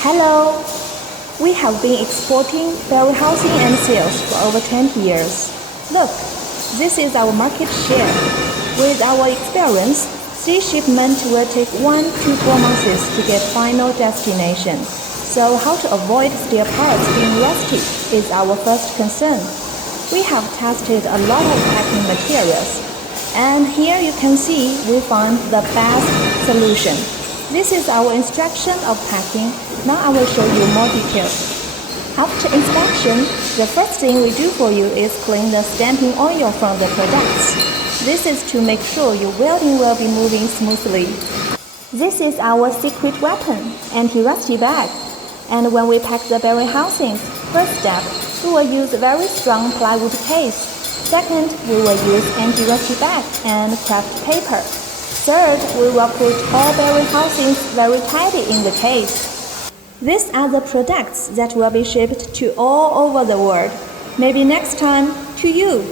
Hello! We have been exporting berry housing and sales for over 20 years. Look, this is our market share. With our experience, sea shipment will take 1 to 4 months to get final destination. So how to avoid steel parts being rusty is our first concern. We have tested a lot of packing materials. And here you can see we found the best solution. This is our instruction of packing. Now I will show you more details. After inspection, the first thing we do for you is clean the stamping oil from the products. This is to make sure your welding will be moving smoothly. This is our secret weapon, anti-rusty bag. And when we pack the berry housings, first step, we will use a very strong plywood case. Second, we will use anti-rusty bag and craft paper. Third, we will put all berry housings very tightly in the case. These are the products that will be shipped to all over the world. Maybe next time to you.